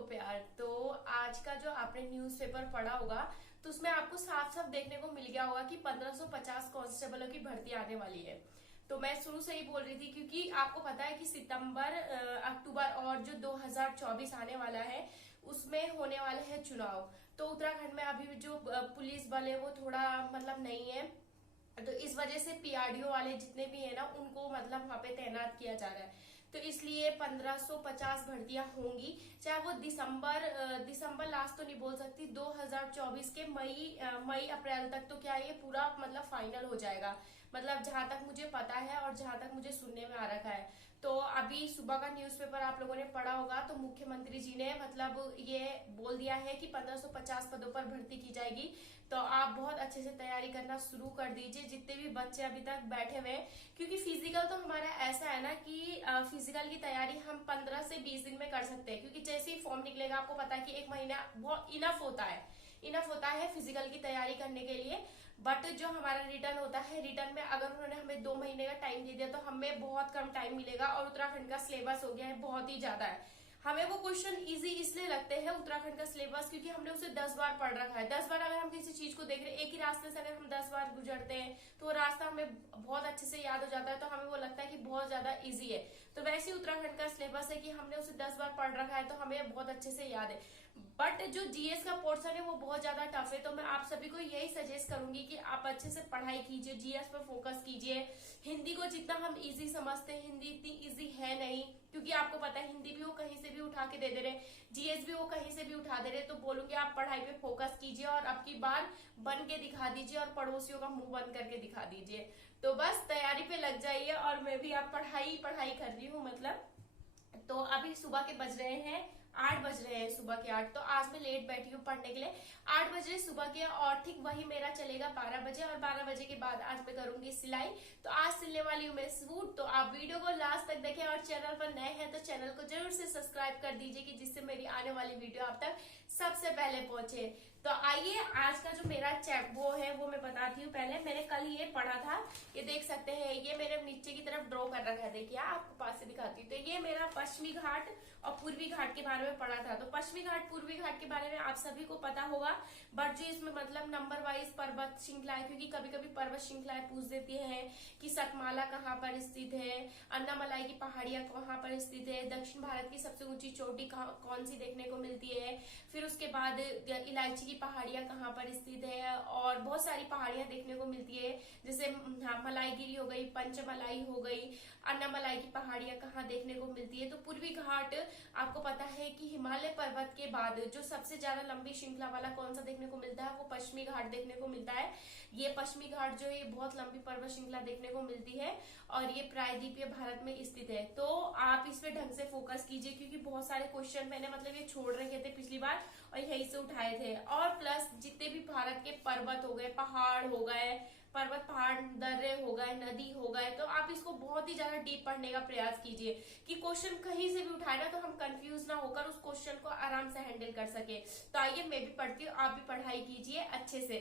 हो प्यार। तो आज का जो आपने न्यूज़पेपर पढ़ा होगा तो उसमें आपको साफ साफ देखने को मिल गया होगा कि 1550 कांस्टेबलों की भर्ती आने वाली है। तो मैं शुरू से ही बोल रही थी क्योंकि आपको पता है कि सितंबर अक्टूबर और जो 2024 आने वाला है उसमें होने वाले हैं चुनाव। तो उत्तराखंड में अभी जो पुलिस बल है वो थोड़ा मतलब नहीं है, तो इस वजह से पीआरडीओ वाले जितने भी है ना उनको मतलब वहां पे तैनात किया जा रहा है। तो इसलिए 1550 भर्तियां होंगी, चाहे वो दिसंबर लास्ट तो नहीं बोल सकती, 2024 के मई अप्रैल तक तो क्या ये पूरा मतलब फाइनल हो जाएगा। मतलब जहां तक मुझे पता है और जहां तक मुझे सुनने में आ रखा है। तो अभी सुबह का न्यूज़पेपर आप लोगों ने पढ़ा होगा तो मुख्यमंत्री जी ने मतलब ये बोल दिया है कि 1550 पदों पर भर्ती की जाएगी। तो आप बहुत अच्छे से तैयारी करना शुरू कर दीजिए, जितने भी बच्चे अभी तक बैठे हुए हैं, क्योंकि फिजिकल तो हमारा ऐसा है ना कि फिजिकल की तैयारी हम 15 से 20 दिन में कर सकते हैं, क्योंकि जैसे ही फॉर्म निकलेगा आपको पता है कि एक महीना बहुत इनफ होता है फिजिकल की तैयारी करने के लिए। बट जो हमारा रिटर्न होता है, रिटर्न में अगर उन्होंने हमें 2 महीने का टाइम दे दिया तो हमें बहुत कम टाइम मिलेगा, और उत्तराखंड का सिलेबस हो गया है बहुत ही ज्यादा है। हमें वो क्वेश्चन इजी इसलिए लगते हैं उत्तराखंड का सिलेबस क्योंकि हमने उसे 10 बार पढ़ रखा है। 10 बार अगर हम किसी चीज को देख रहे हैं, एक ही रास्ते से अगर हम 10 बार गुजरते हैं तो वो रास्ता हमें बहुत अच्छे से याद हो जाता है, तो हमें वो लगता है कि बहुत ज्यादा इजी है। तो वैसे ही उत्तराखंड का सिलेबस है कि हमने उसे 10 बार पढ़ रखा है तो हमें बहुत अच्छे से याद है। बट जो जीएस का पोर्शन है वो बहुत ज्यादा टफ है, तो मैं आप सभी को यही सजेस्ट करूंगी कि आप अच्छे से पढ़ाई कीजिए, जीएस पर फोकस कीजिए। हिंदी को जितना हम इजी समझते हैं, हिंदी इतनी इजी है नहीं, क्योंकि आपको पता है हिंदी भी वो कहीं से भी उठा के दे दे रहे, जीएस भी वो कहीं से भी उठा दे रहे। तो बोलूंगी आप पढ़ाई पे फोकस कीजिए और अब की बार बन के दिखा दीजिए और पड़ोसियों का मुंह बंद करके दिखा दीजिए। तो बस तैयारी पे लग जाइए, और मैं भी आप पढ़ाई कर रही हूँ मतलब। तो अभी सुबह के बज रहे हैं 8 बज रहे हैं, सुबह के 8। तो आज मैं लेट बैठी हूँ पढ़ने के लिए, 8 बजे सुबह के, और ठीक वही मेरा चलेगा 12 बजे, और 12 बजे के बाद आज मैं करूंगी सिलाई। तो आज सिलने वाली हूँ मैं सूट। तो आप वीडियो को लास्ट तक देखें, और चैनल पर नए हैं तो चैनल को जरूर से सब्सक्राइब कर दीजिए कि जिससे मेरी आने वाली वीडियो आप तक सबसे पहले पहुंचे। तो आइए आज का जो मेरा चैप वो है वो मैं बताती हूँ। पहले मैंने कल ये पढ़ा था, ये देख सकते हैं, ये मेरे नीचे की तरफ ड्रॉ कर रखा है, देखिए आपको पास से दिखाती हूँ। तो ये मेरा पश्चिमी घाट और पूर्वी घाट के बारे में पढ़ा था। तो पश्चिमी घाट पूर्वी घाट के बारे में आप सभी को पता होगा, बट जो इसमें मतलब नंबर वाइज पर्वत श्रृंखलाएं, क्योंकि कभी कभी पर्वत श्रृंखलाएं पूछ देती हैं कि सतमाला कहाँ पर स्थित है, अन्नामलाई की पहाड़ियां कहाँ पर स्थित है, दक्षिण भारत की सबसे ऊंची चोटी कौन सी देखने को मिलती है, फिर उसके बाद इलायची की पहाड़ियां कहाँ पर स्थित है, और बहुत सारी पहाड़ियां देखने को मिलती है, जैसे मलाईगिरी हो गई, पंचमलाई हो गई, अन्नामलाई की पहाड़ियां कहाँ देखने को मिलती है। तो पूर्वी घाट आपको पता है कि हिमालय पर्वत के बाद जो सबसे ज्यादा लंबी श्रृंखला वाला कौन सा देखने को मिलता है, वो पश्चिमी घाट देखने को मिलता है। ये पश्चिमी घाट जो है ये बहुत लंबी पर्वत श्रृंखला देखने को मिलती है, और ये प्रायद्वीपीय भारत में स्थित है। तो आप इस पे ढंग से फोकस कीजिए, क्योंकि बहुत सारे क्वेश्चन मैंने मतलब ये छोड़ रखे थे पिछली बार और यहीं से उठाए थे। और प्लस जितने भी भारत के पर्वत हो गए, पहाड़ हो गए, पर्वत पहाड़ दर्रे हो गए, नदी हो गए, तो आप इसको बहुत ही ज्यादा डीप पढ़ने का प्रयास कीजिए कि क्वेश्चन कहीं से भी उठाए ना तो हम कंफ्यूज ना होकर उस क्वेश्चन को आराम से हैंडल कर सके। तो आइए मैं भी पढ़ती हूँ, आप भी पढ़ाई कीजिए अच्छे से।